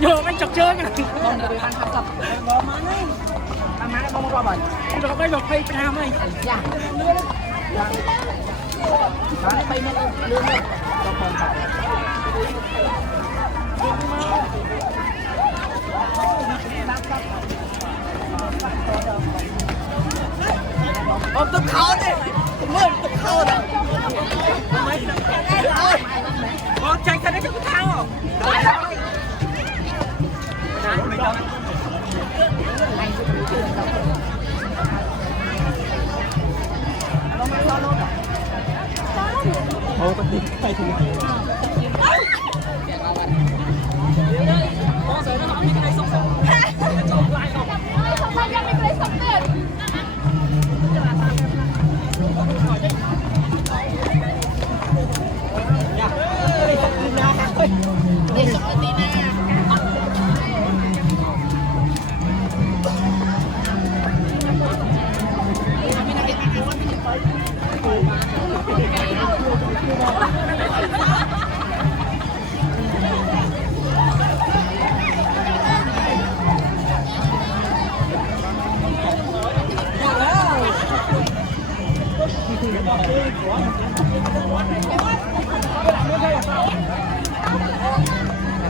vô cái chọc chơi cái con người ăn thăm tập bò má này ăn má bông bò bẩn rồi bây giờ phay nam này dạ đấy bay lên lươn lên cho con phải ông tôi khó đấy mượn tôi khó đấy con tranh thật đấy tôi khó Ôi, con đi phải thử. Con rồi nó nói như cái này xong xong. Lại không. Xong xong ra mình lấy xong tiền. đi xong rồi tí nè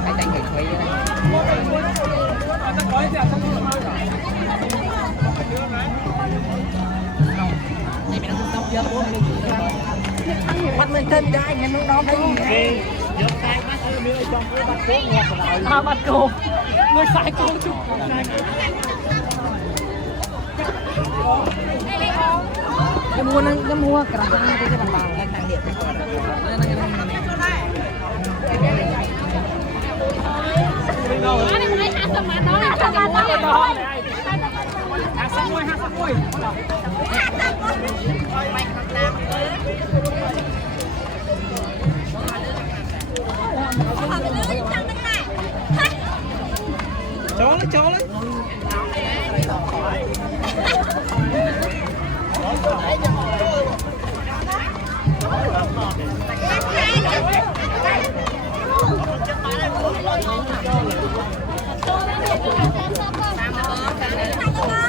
phải tranh nghỉ quay này mày nó tóc dơ bố mày bắt lên tên trai nghe nó đó cái gì dơ tay bắt ơi miếng trong cái bắt cố ngọt rồi À bắt cô. Người sai cô chụp. nó mua cả hai cái bằng bằng cái thằng điện Anh em lấy hạt sâm mát đó là hạt sâm mát đó. Hạt sâm môi, hạt sâm môi. Chó lấy.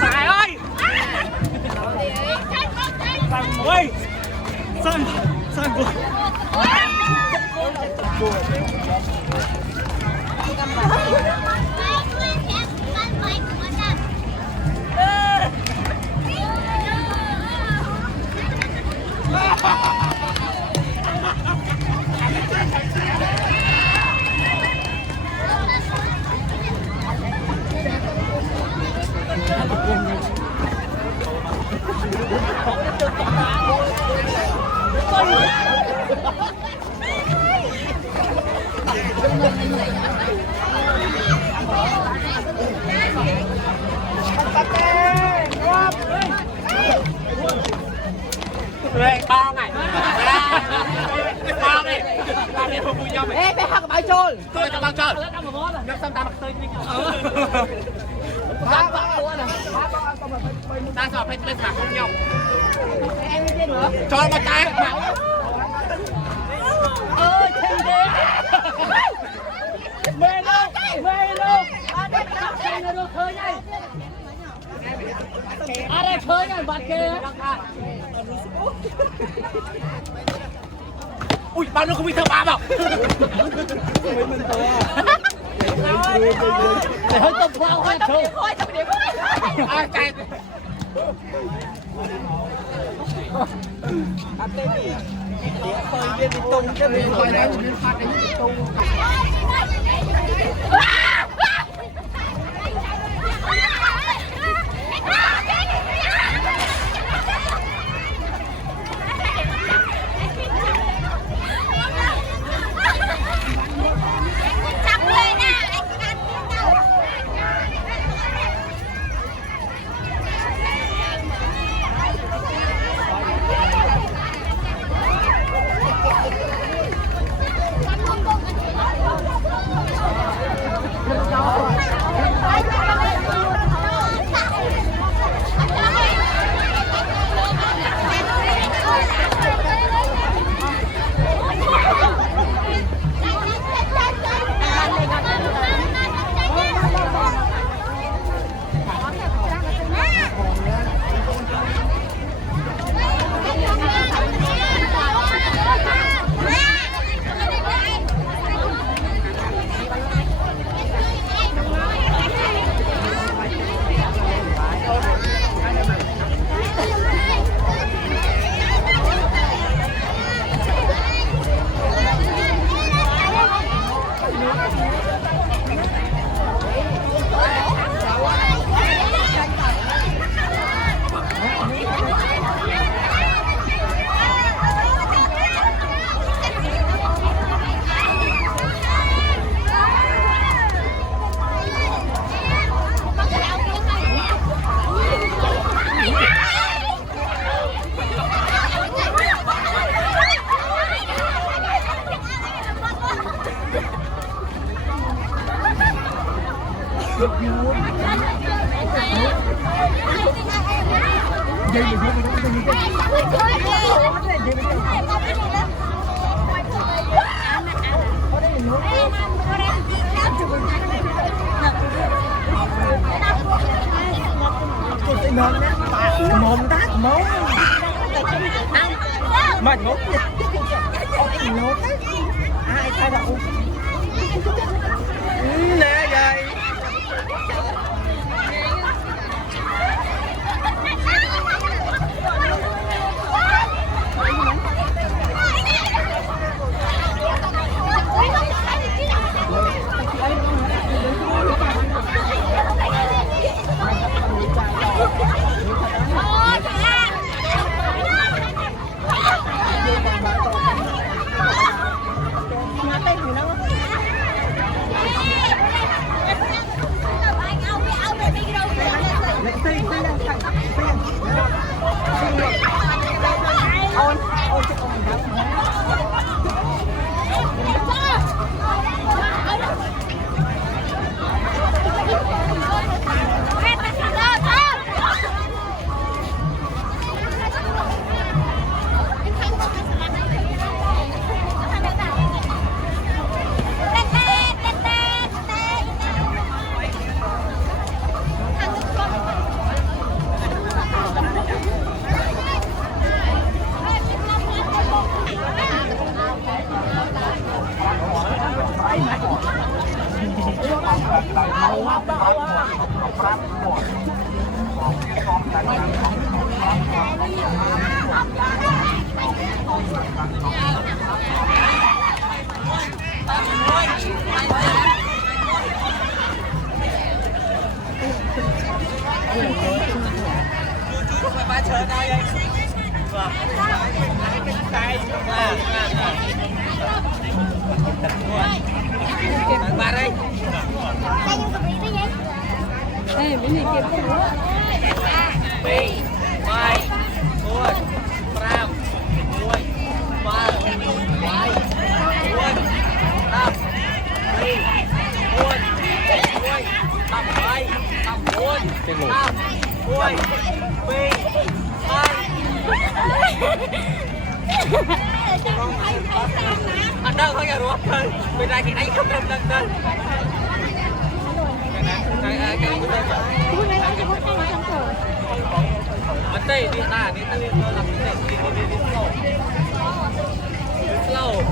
Sải ơi. Ôi. Sơn buồn. Đây, bao này. Bao này. Bao này không vui nhau mày. ê bé hắc bài trôi Tôi tao bao trơn. Nhấc xong ta mặc tươi đi. ba ba luôn này Ta sọp lên sạc không nhau. em đi nữa Cho mà tay. ơi thêm đi Mê luôn. Đây nó khơi đây à đây khơi này bạn kia Ui, bao nhiêu không biết thơ ba vào. để hơi tập vào hơi thôi Ai cay. Phơi viên thì tung chứ mình khỏi đấy mình phát đánh thì tung. mồm đát mồm mà nhốt nhốt ai thay đâu nè vậy ba chờ đây đây ba đây Ê, mấy này kia không nữa. Pi, mai, buồn, pram, muối, ba, mai, buồn, tam, pi, buồn, muối, tam mai, tam buồn, tam, muối, pi, mai. Anh đâu thôi kìa đúng không? Bên này cái này không lên lên lên. Vấn đề đi ta đi ta lên làm cái gì đi slow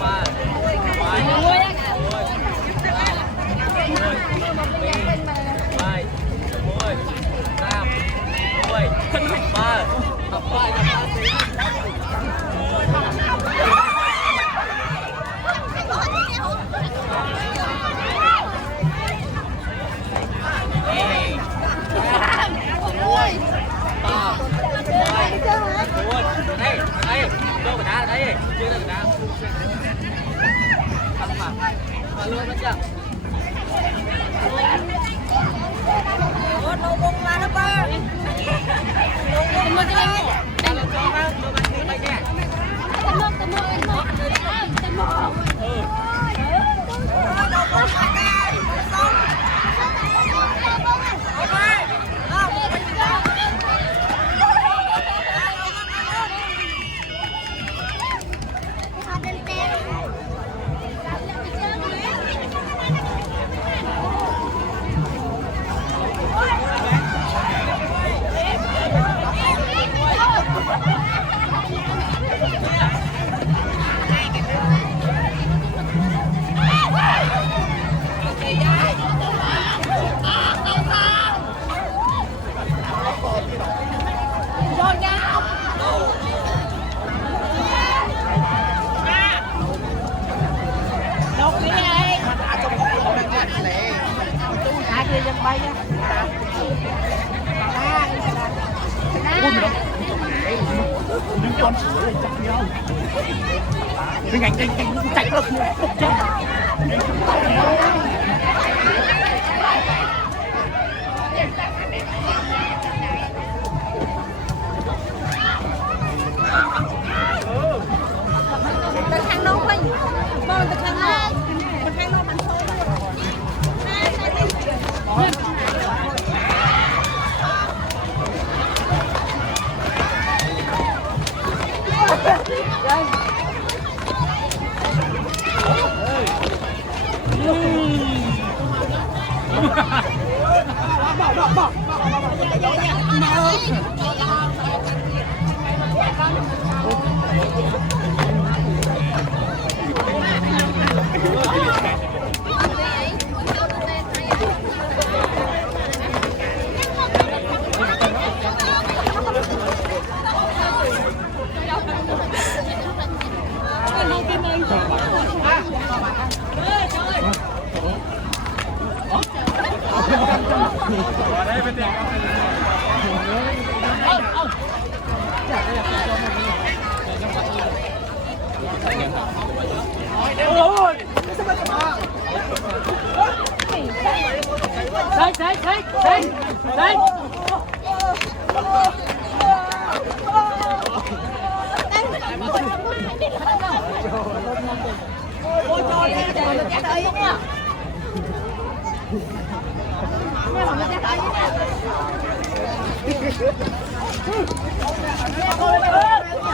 ba con chạy nhau hình ảnh chạy được từ khang nông mình bò từ khang nông mình thôi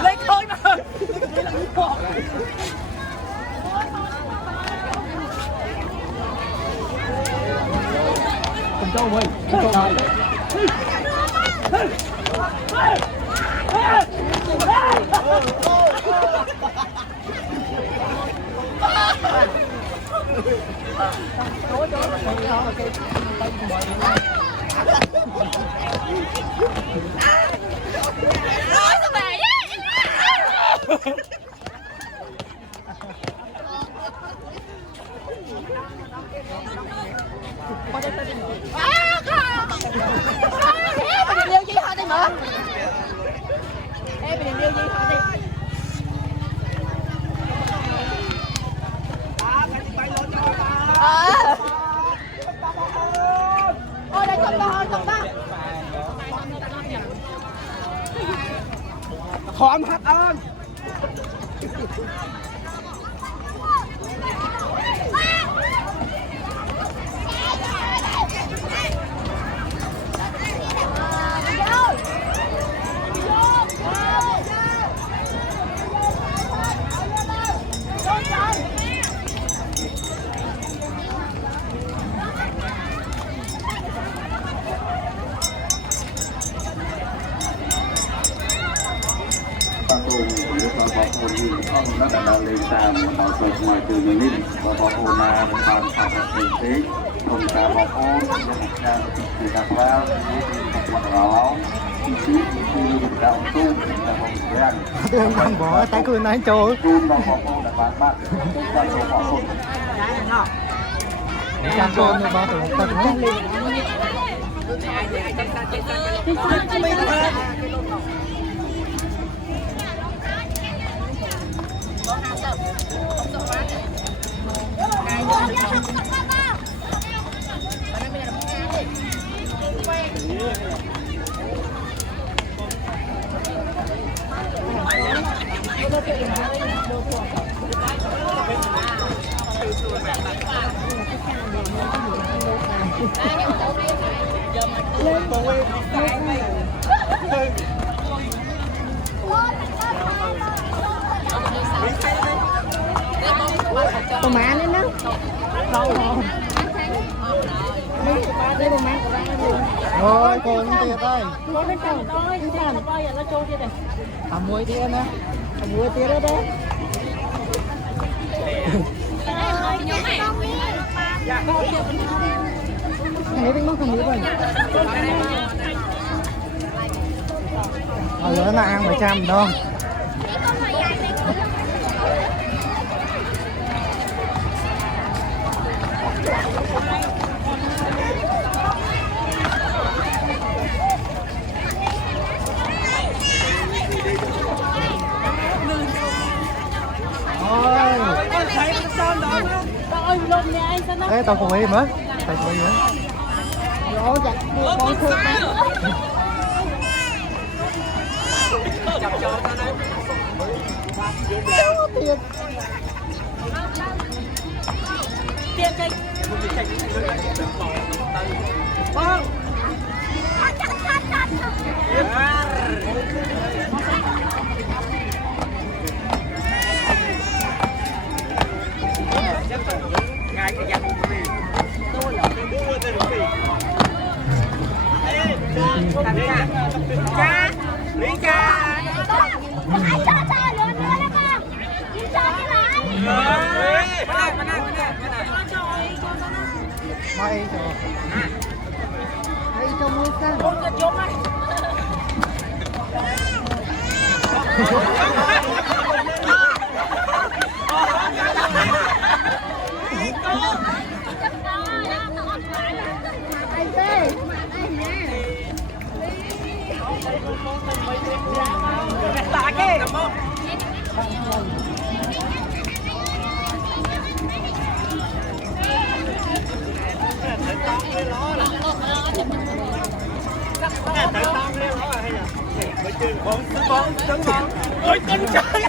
lấy khơi mà cùng châu ơi châu này nói sao vậy điều gì họ đi mở em điều gì họ đi ôi đây cầm ba khóm hát ơn nó đã đang lên xa mà tôi ngoài từ người ninh và họ ôn na để làm học thành thế không cả họ ôn để học ra từ các vào học hoạt đó chỉ được đạo tu là không gian Tôi không bỏ tay cười nói trời tu bằng họ ôn là bạn và số họ ôn chàng con nó bao tuổi tật hết tụi má lên đó đây một má của ba rồi con tiệt ơi con lên chồng tôi chồng tôi giờ nó trôi đi này muối tiệt nè muối tiệt đó đấy này bên mông không biết rồi ở là ăn 100 đâu Ê, tao cùng ý mà. Tao cùng ý mà. Ủa dạ, con thương đấy. Tiền. Tiền chơi. Vâng. Cha, lý cha. Anh cho lửa nữa đó con. Cho cái lại. Mày cho. Đây cho mua sang. Ôi con trai.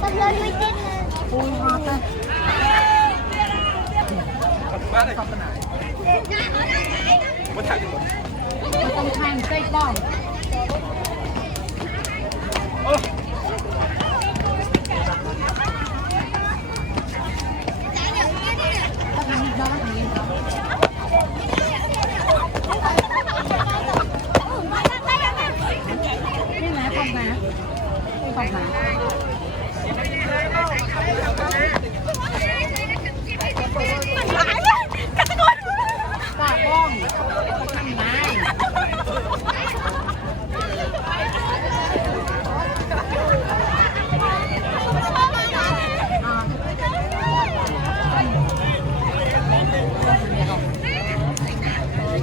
Sắp lên mới chết. Ui hoa ta. Không thành cây bom. Cái lá phòng má. Cái phòng má. Cả con. Thằng này.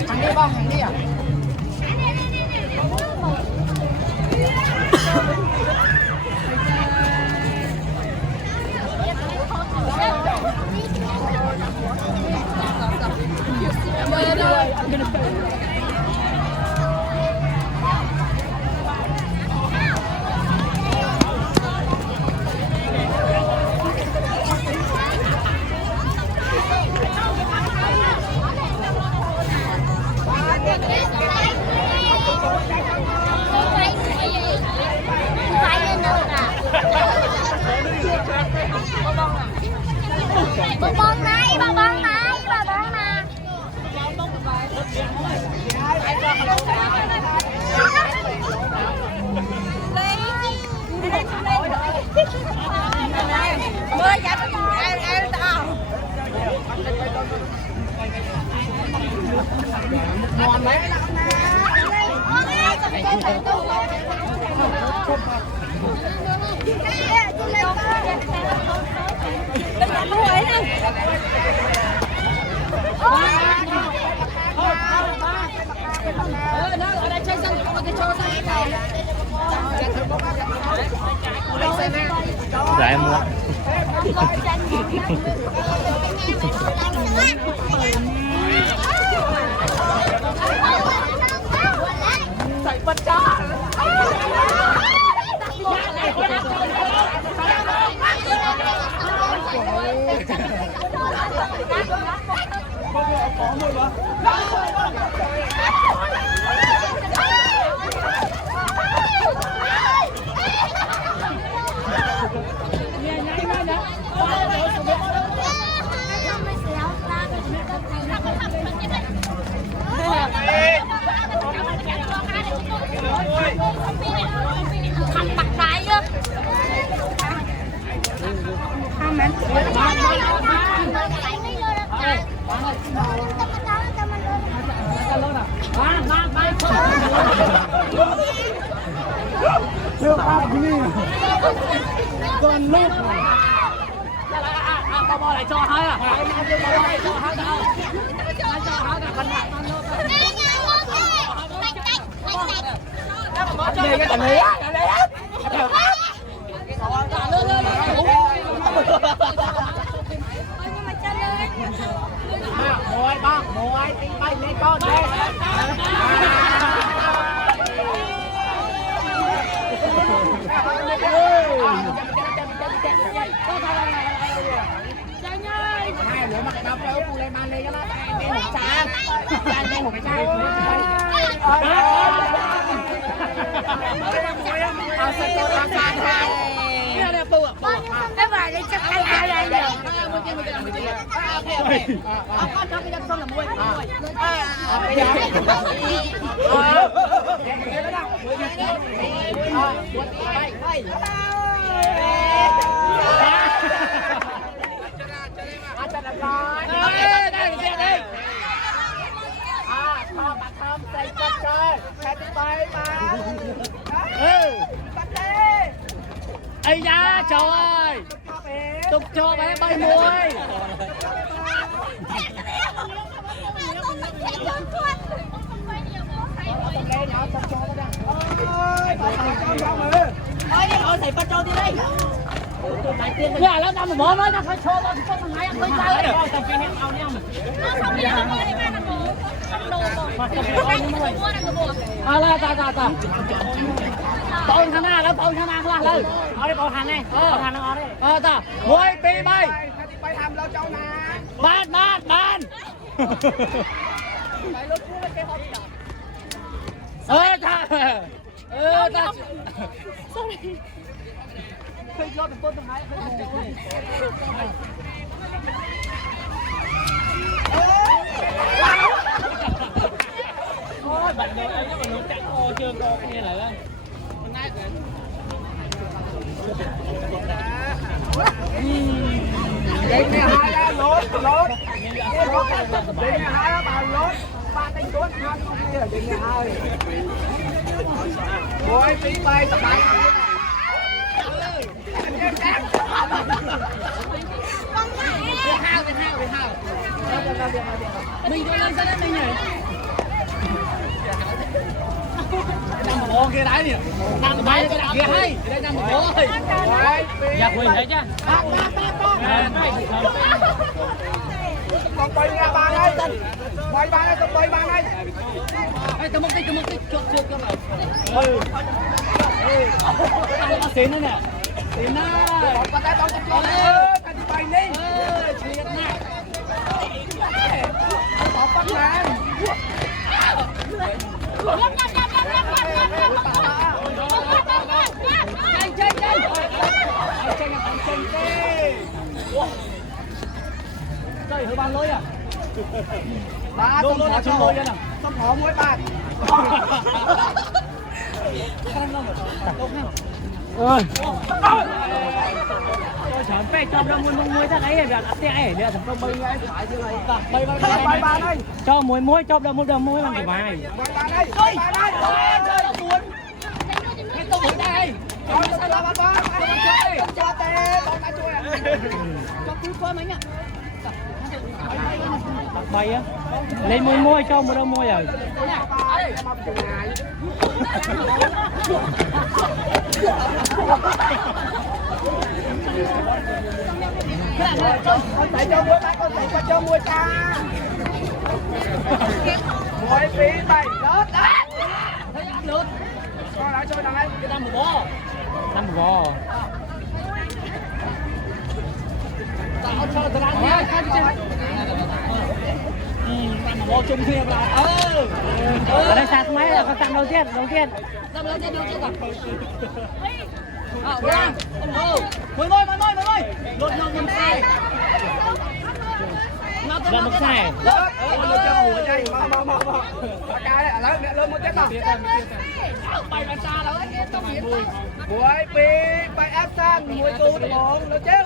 Thằng đi bom, thằng đi à? Bông này, bà bông này, bà bông này. Mưa chả có ai tao. Ngon đấy. Ở đây chơi sân có cái chỗ sân này. Dạ em mua. Chạy bắt chó. Hãy subscribe cho kênh Ghiền Mì Gõ để không bỏ lỡ những video hấp dẫn. con lúc tao bỏ lại cho hai à cho hai tao đây cái tầm này á mồi đi bay lên con đây hai đứa mặc đau kéo phụ lên ban lên cho nó đen một trang đen một cái chai cái bài đấy chắc ai đây được con cho cái dân xong là muối ây da trời ơi tục cho bé bay muối thầy bắt cho đi đây nhà nó nằm mỏ nói nó phải cho nó có thằng hai ăn tay đấy tao pin ao nhau là ta bồn thằng nào đó bồn thằng nào là lên ở đây bồn thằng này thằng nó ở đây ta muối pi bay bay làm lâu châu nè ban ta khơi cho được con thằng hai ôi bạn này ấy nó còn muốn chạy ô chưa cô nghe lại lên đây nè hai là lốt đây nè hai là bà lốt ba tay tuốt hai không kia đây nè hai mồi tí bay tập bay mình cho lên đây mình nhảy nằm một bộ kia đấy nhỉ nằm bay cái kia hay đây nằm một bộ thôi dạ quên đấy chứ con bay ra ba đây bay ba đây con bay ba đây tao mất đi chưa nó xịn nữa nè xịn á con tay con con tay bay đi xịn nè bỏ phát lên chơi hơi ban lối à ba luôn là chung lối vậy nè xong họ muối ba cho chọn pe cho ra muối ra đấy là té ấy để thằng bay ngay phải chứ này bay ba đây cho muối cho ra muối bằng cái bài ba đây chơi buồn cái tôi muốn đây cho tê con đã chui cho cứ coi mấy nhá bay á lên muối cho một đâu muối rồi con phải cho muối bác con phải cho muối cha muối phí bảy rớt đấy thấy ăn được con lại cho đây cái năm một bò tao cho tao ăn nha năm bò chung thêm là ở đây sạc máy là con tặng đầu tiên năm đầu tiên à mười môi lột một sai là một sai nó cho hùa chơi mau cái này lớn một chết nào bay ra xa đâu muối phí bay ép sang muối cù nó chết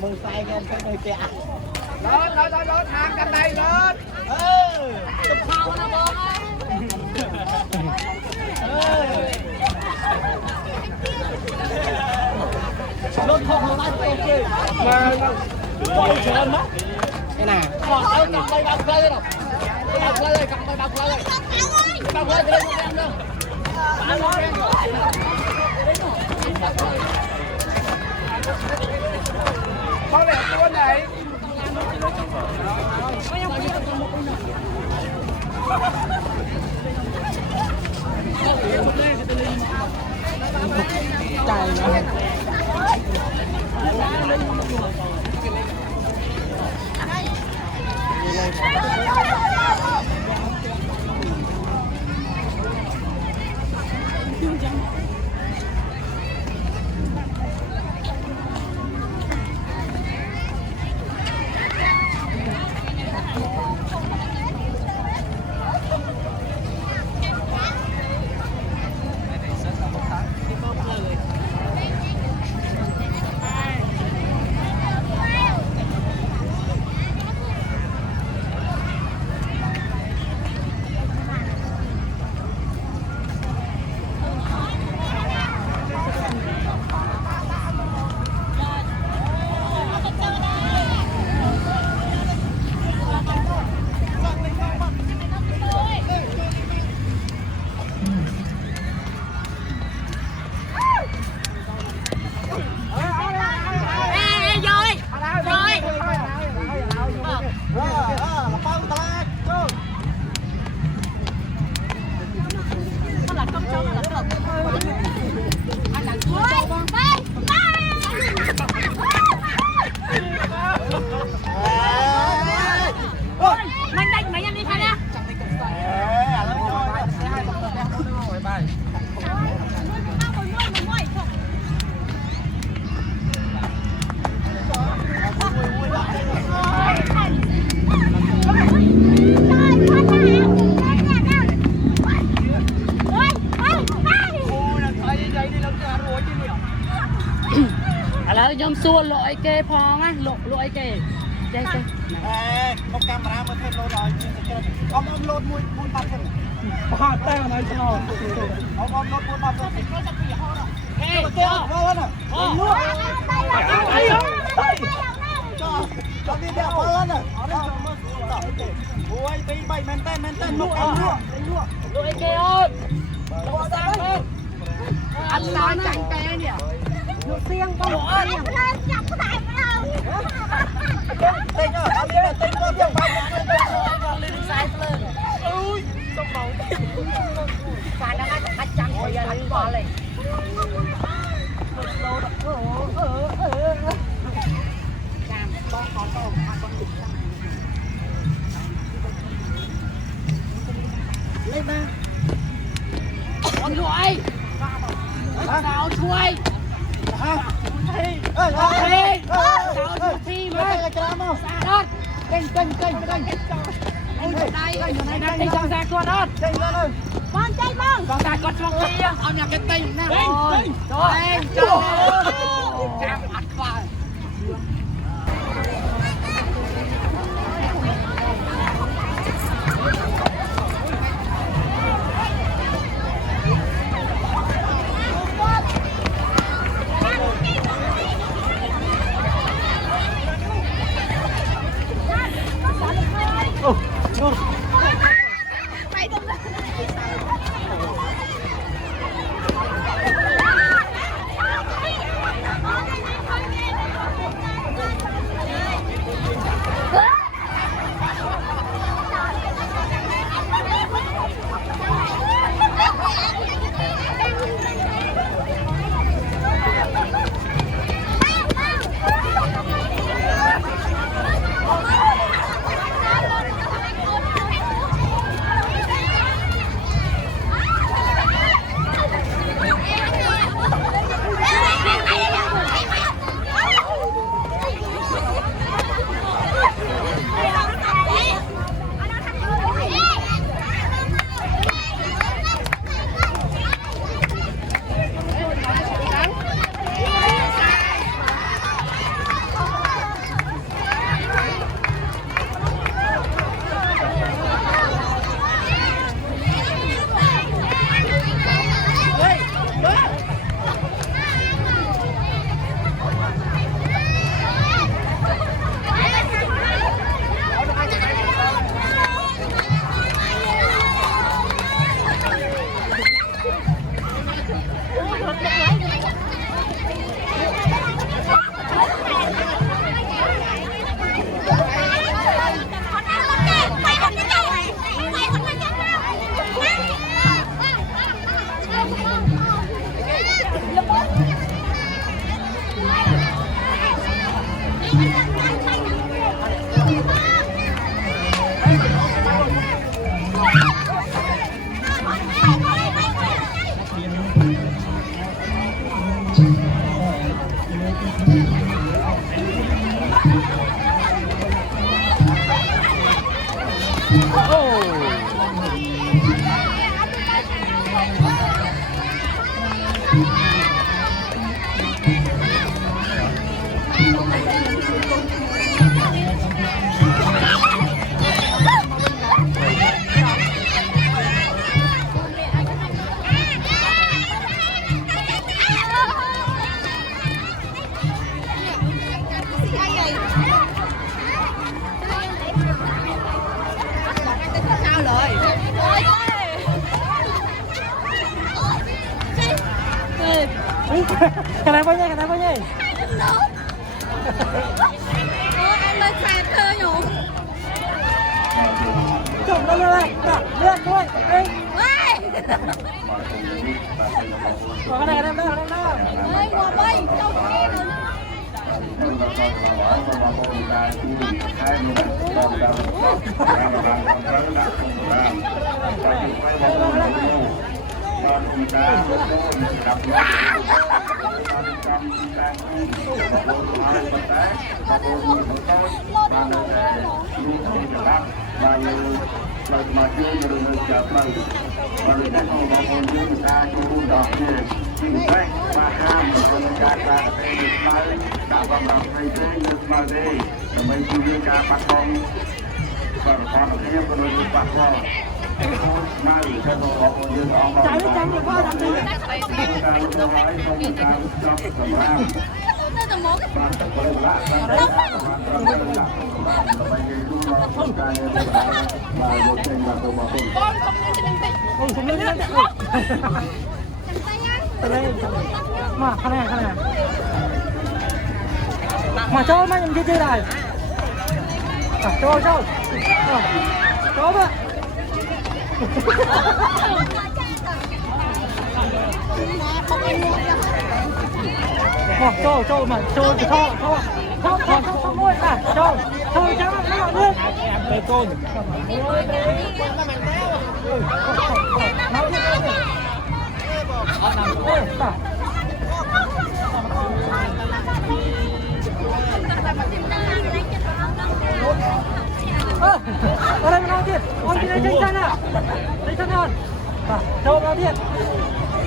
mừng sai nghe cái nơi kẹt lớn thang cái này lớn chụp phao nó bơ รถของเราได้โอเคมาปล่อยเชิญมั้ยนี่น่ะขอเอากลับไปบักเลยหรอกบักเลยกลับไปบักเลยบักเลยเดินเดินเดินเขาแบบตัวไหนใจนะแล้วยอมส่วนลอยเกพอไหมลอยเกใจใจ một camera mà thêm lô rồi ông lột mùi mặt rồi họ tay vào này cho ông lột mùi mặt rồi ê cho cho đi đẹp hơn à ôi tí bay men ten lụa lụa kê ơi lụa sang lên ăn sáng chẳng té nhỉ lụa xiêng con lụa xiêng nhập cái đại vào tên nhá tên con tiếng bay lên sai lên ui xong máu phải đang ăn trắng rồi giờ lấy vào này lên ba con ruồi sao chui sao thi mà đó kênh đây đây trong ra con đó con chơi bông con ta con trong kia ông nhà cái tình nè rồi trời chạm mặt vào này bao nhiêu cái này bao nhiêu anh mới phạt cơ nhủ chồng lên lên thôi ê cái này em đâu ơi ngồi bay đâu mà khăn này mà cho mà nhìn chơi này cho vậy cho mà cho môi à cho cho nó ngọt lên bê côn ở đây nàoទៀតông đi đây chân à đây chân hơn đâu nàoទៀត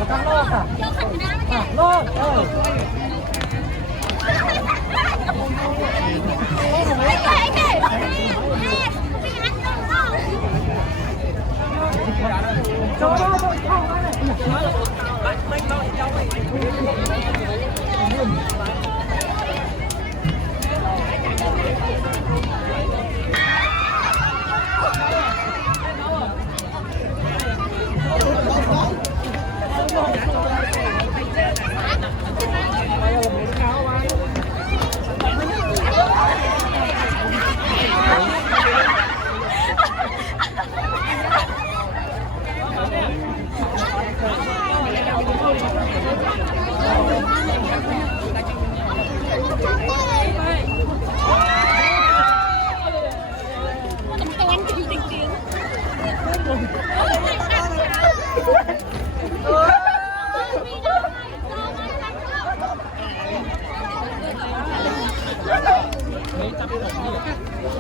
căng lo cả lo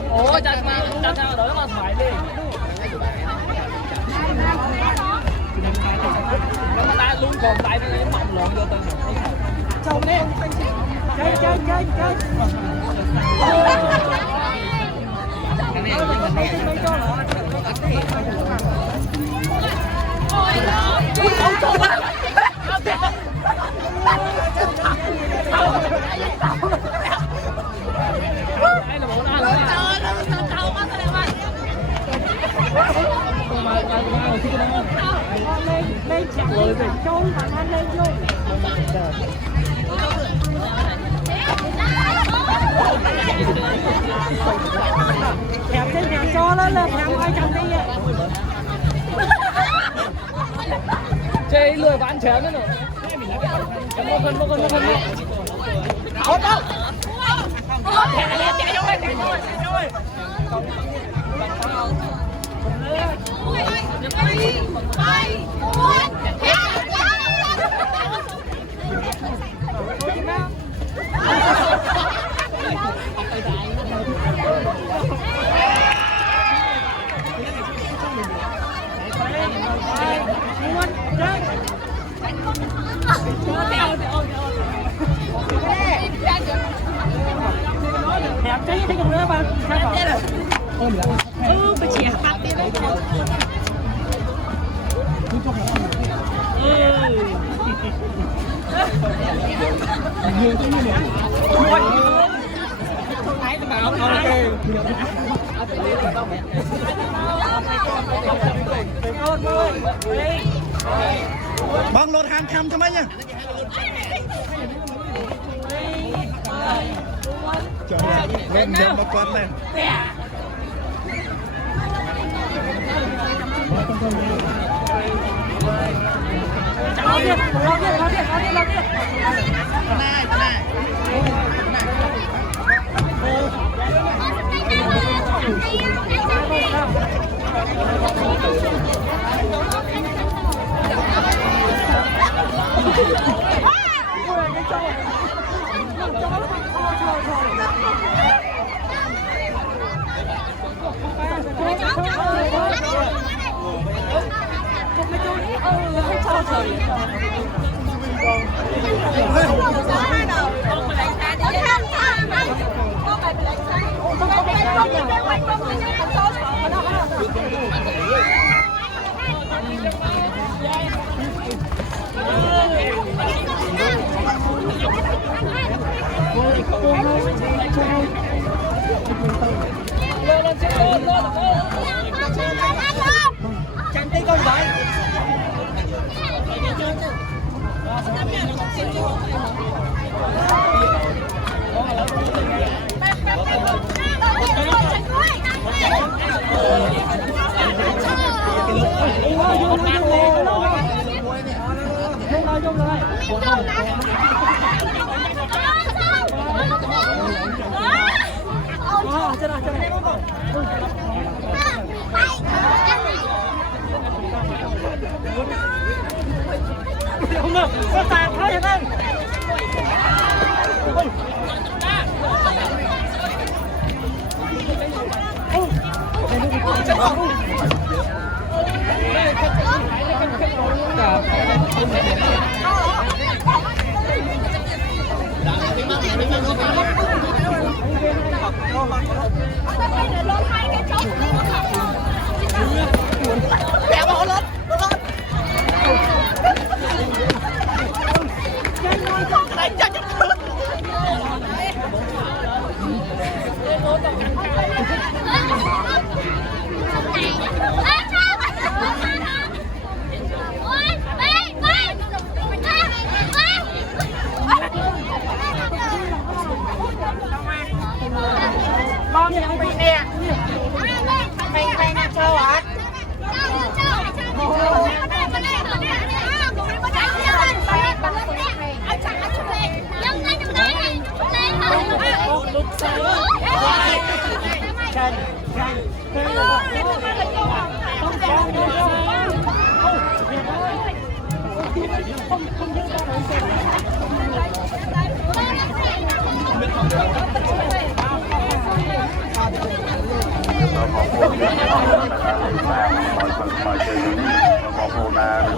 ủa chặt theo đỡ mà thoải đi nó ta luôn còn tay với cái mỏng lộn vô từng chồng đi chơi lên chặt lời về trốn mà anh lên vô thèm trên thèm cho nó lên thèm ai chẳng đi chơi lừa bán chén nữa rồi một phần hốt đâu chạy rồi thèm cháy thấy không nữa bạn phải chỉ hạt đi đấy băng lột hàng cam cho mấy nha Bên dân bọc quên này. Lo đi. Chẳng tí con vậy. Không được, có tàn thôi hả anh? Đéo bỏ lên. Bomยังbị nè. Mày chơi hả?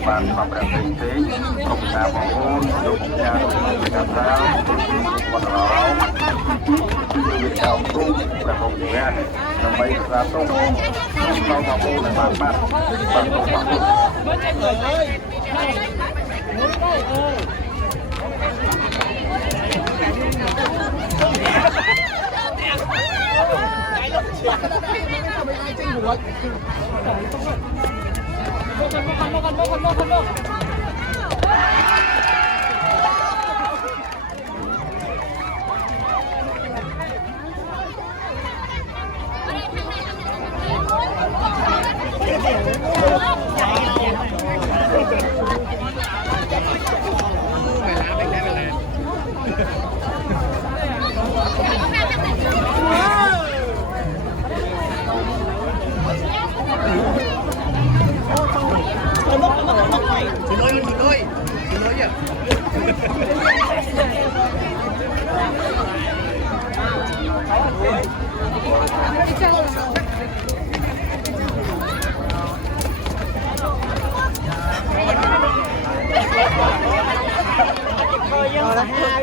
Ban Phạm Trạng Tình Tính, Cộng xã Bảo Ôn, Dục Nhà Đồng Chí Cảm Giáo, Quận Rõ, Việt Đạo Trung, và Hồng Nguyện, Đồng Bày Gia Trung, Sau Bảo Ôn là Bản Bản, Bản Tổng Bảo Ôn.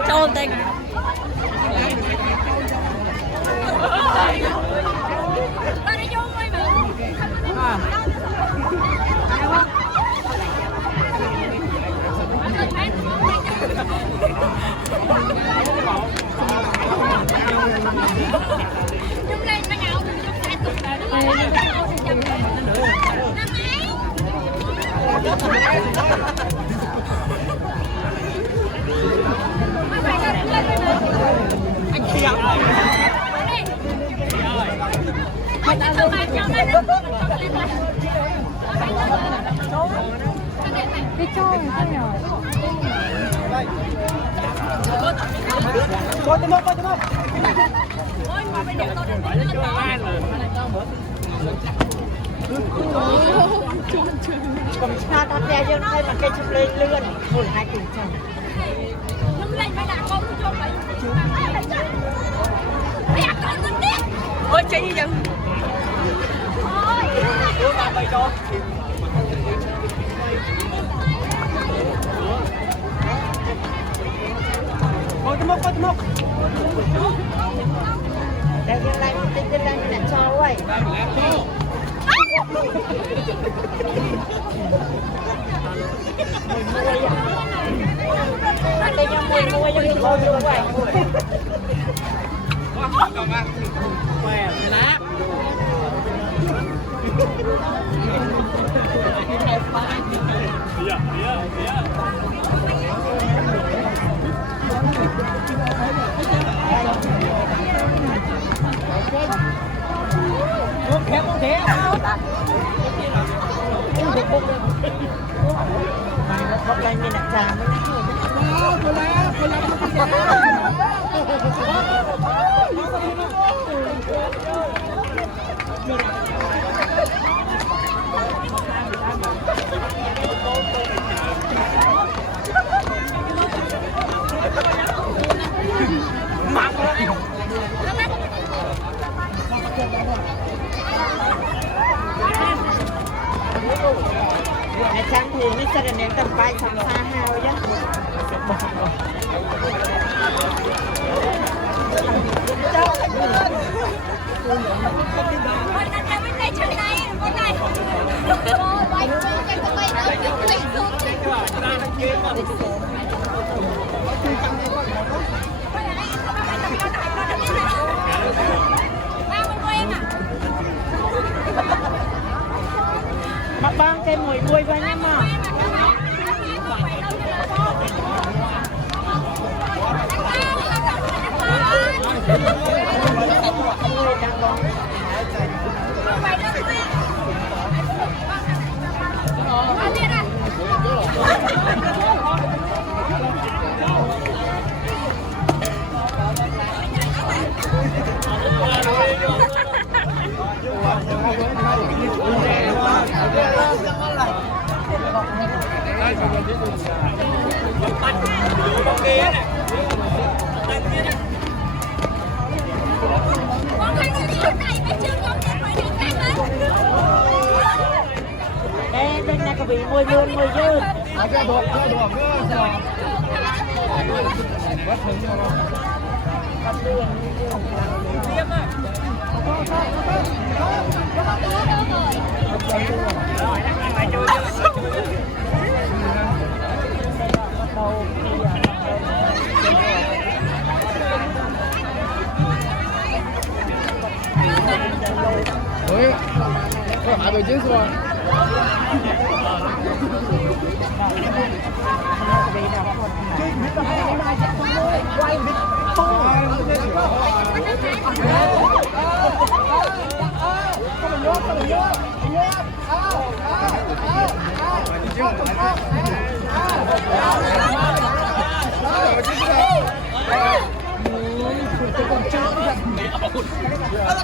Trôn tình. Anh chị ạ. coi tới mốc ôi mà bây giờ tôi đã lên đó cầm cha ta đeo dương thay mà cây chụp lên lươn một hai cùng chồng nhưng lên phải đặt con cho mày mẹ con tôi biết ôi chị gì vậy coi tới mốc đeo dương lại một tinh lên là cho vậy đây nhau mua cho mình mua như vậy bốc lên như nặng trà Ngày sáng thì nó sẽ đến tầm bay sắm xa hao chứ. ôi nó sẽ bên đây chỗ này con này ôi bay cái tụi bay nó lấy xuống Mà băng cái mùi vui với nhau mà. Đây này có bị mùi luôn mùi dư. có hạ đồ chiến rồi.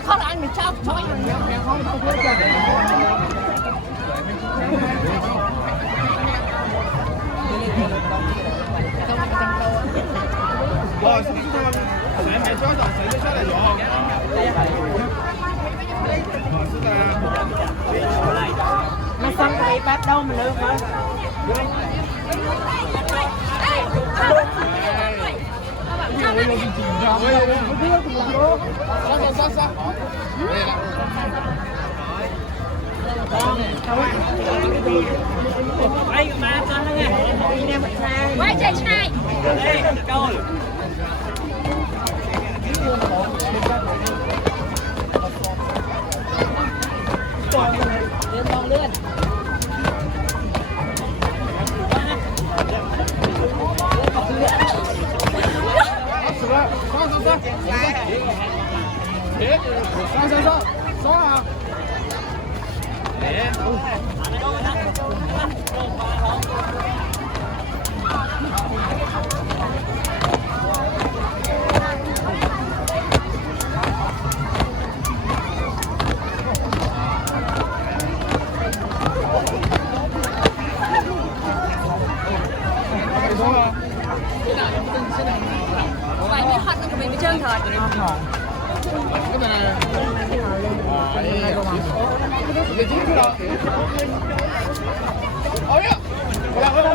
Con ăn mình sao cho Wow,是他们还家长谁就下来有？是的。Mà xong cái bắt đâu mà lương hả? Ai mà con đó nghe. Đi nè mặt sai. quay chạy chạy Đây, đâu rồi? Lên con lên. chân thật cái này con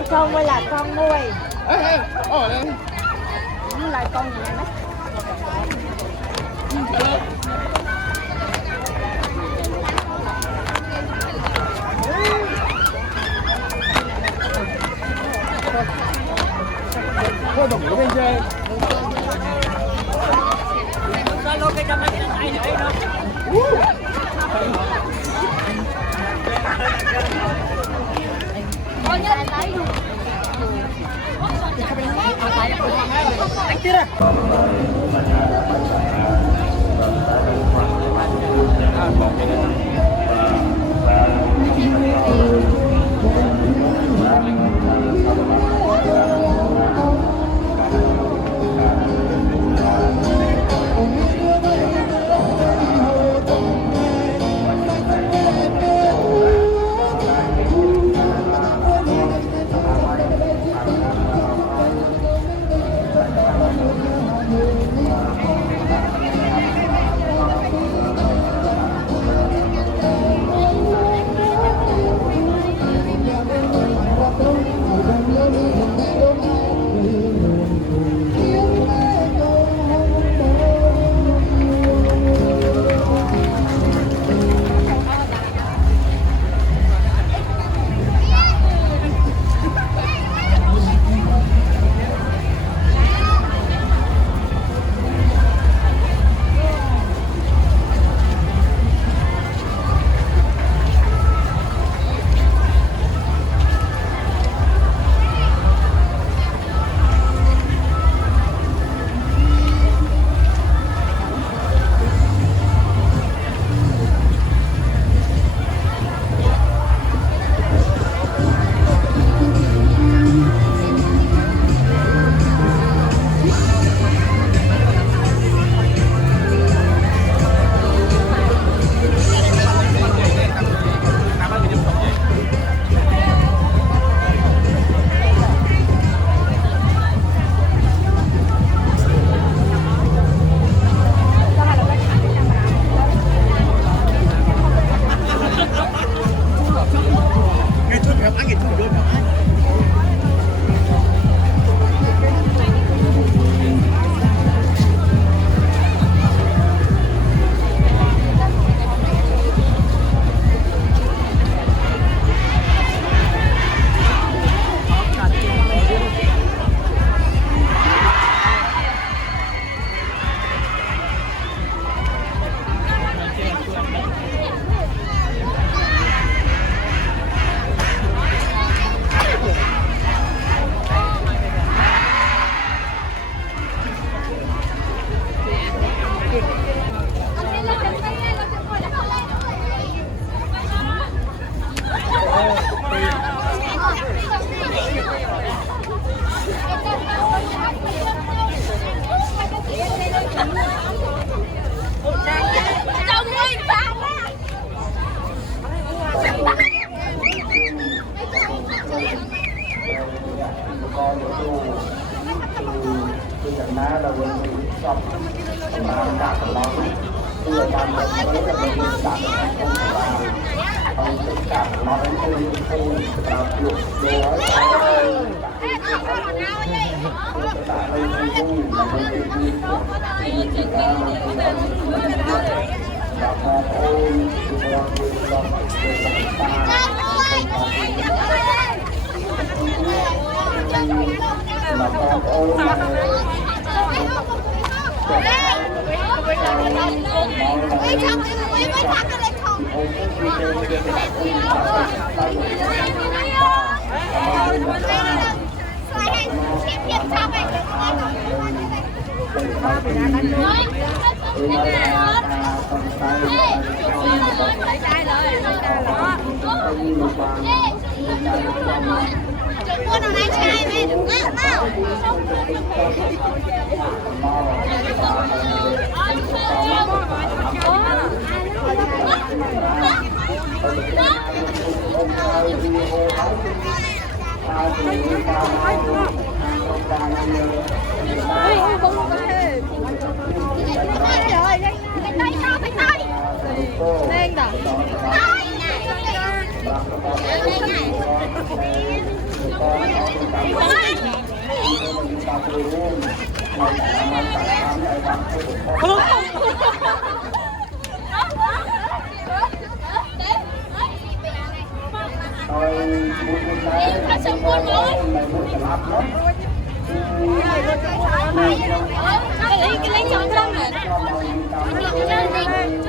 không hay là con nuôi đây nó là con gì đấy thôi đồng của bên trên con nhớ lấy luôn anh chưa rồi Con nào này trai mẹ đừng ngạo nào. Ôi, không có thể. Hãy subscribe cho kênh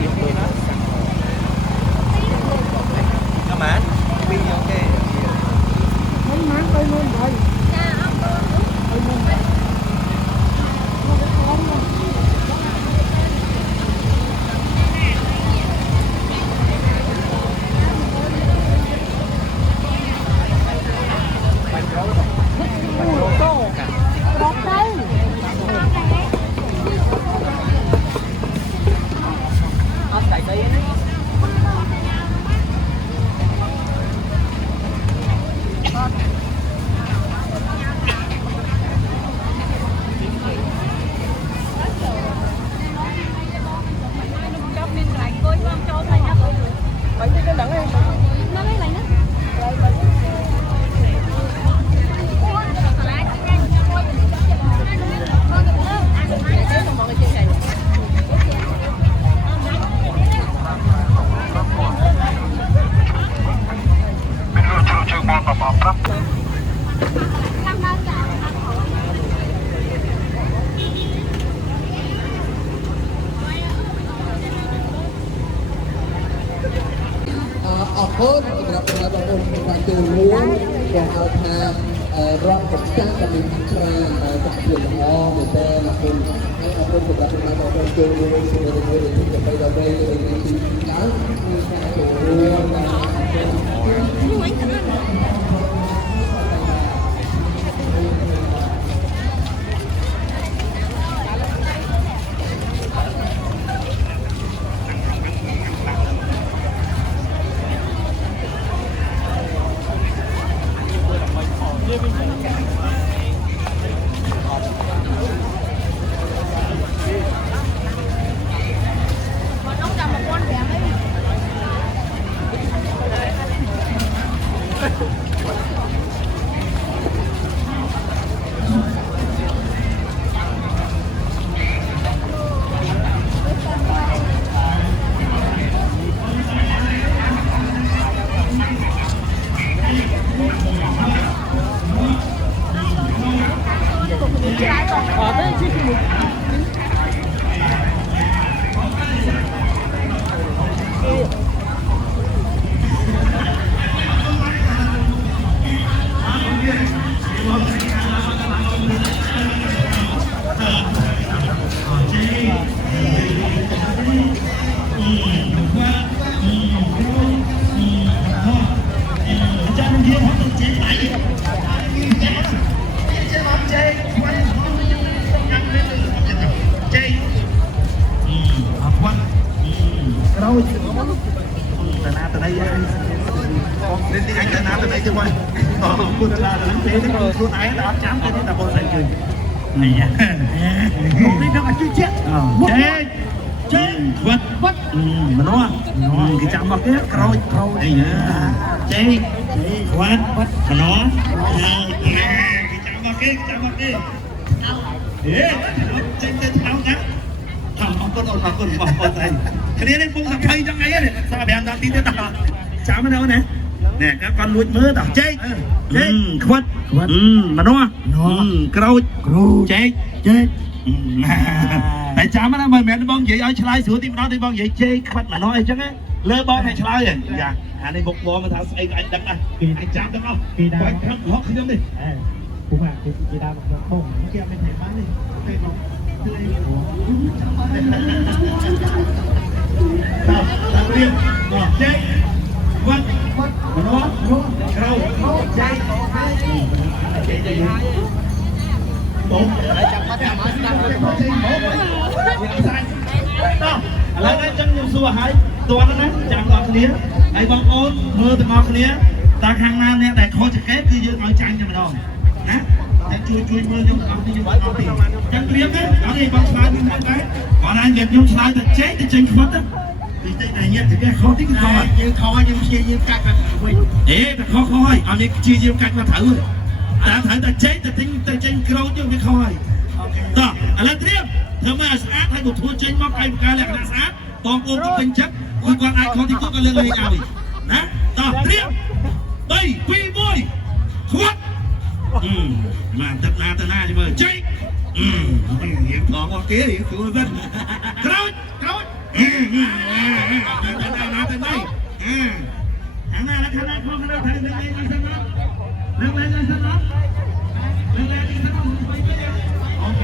Ghiền Mì Gõ để không hơn là các bạn và từ luôn và ao tham rong tập trang và mình ra tập luyện ho để xem là cùng hay ở bên của các bạn ở từ luôn từ người để tiếp tục đây để tìm đó từ luôn เอ๊ะเจ๊เท้านะทำเอาคนออกมาคนบอกคนใส่ทีนี้ในปุ่มทำไฟยังไงเนี่ยซาแบนตอนที่จะตาจ้ามาแล้วนะเนี่ยก็การลุยมือต่อเจ๊ขวดมาโน่กรูเจ๊แต่จ้ามาแล้วแม่บ้องใหญ่เอาชลายสวยที่มันน้อยที่บ้องใหญ่เจ๊ขวดมาน้อยจังไงเลิกบ้องให้ชลายอย่างอย่างอันนี้บกบอมาทำไอ้ดังไงไอ้จ้าดังเอาไปครับล็อกขึ้นดิผมอ่ะกีฬาแบบโค้งเกี่ยวเป็นเหตุบ้านนี่ไปบอกเราเรียกบอกเจ๊วัดมันว่าเราเจ๊ปุ๊บจับมาจับมาจับมาแล้วนั่นจังอยู่สัวหายตัวนั้นนะจังหวะนี้ไอ้บางโอนมือตะงอคนนี้ตาข้างหน้าเนี่ยแต่คอจะแก้คือยืนเอาจังจะมาดองนะแต่ช่วยมือยังเอาที่ยังเอาตียังเรียบเลยเอาที่บางชายมีไหมก่อนนั้นเก็บยงชายแต่เจ๊จะเจ๊งฟัดอ่ะตีใจไหนเนี่ยจะแก้คอที่ก่อนยืนคอยังเชียร์ยืนกัดมาถือเอ๊ะแต่คอคอยเอาเนี่ยเชียร์ยืนกัดมาถือแต่ถือแต่เจ๊แต่ทิ้งแต่เจ๊งกระโดดยังไม่คอยต่ออะไรเตรียมเธอไม่อาสาให้บุตรทัวร์เจ๊งมอบไอ้ประการแหลกนะสาตองโอนก็เป็นชักคือก่อนไอ้คอที่ก็เรื่องอะไรเอาอีกนะต่อเตรียมไปปีบอยขวดมาตัดหน้าใช่ไหมเจ๊เห็นของโอเคคือว่าเป็นกระโดดตัดหน้าทางหน้าแล้วข้างหน้าข้างหน้าทางไหนทางนั้นเรื่องอะไรทางนั้นเรื่องอะไรทางนั้นไปไปเลยโอเค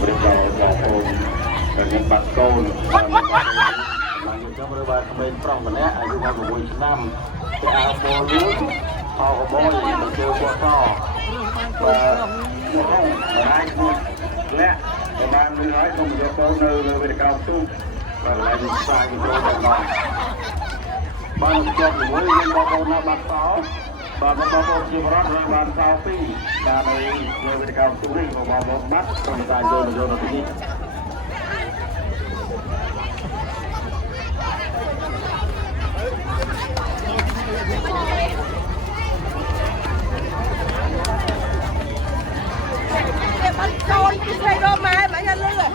บริการบอกโอนเป็นเงินบัตรโกนหลังจากบริวารทำเป็นปล้องกันแล้วอายุมากกว่าบุญน้ำจะเอาโบลูพอกับโบยมันเจอพวกต่อว่าหมดห้องร้ายหมดและประมาณ100คนจะโตเนยบริการตู้ก็เลยใส่โบกันมาบ้านจบหัวยังบอกโอนบัตรต่อบางบางคนจีบรัดเลยบางสาวปีการเลยบริการตู้ให้บางบางมัดต้องการโยนที่นี่มันโจรที่ใช้โดนมาไหมยันเลือด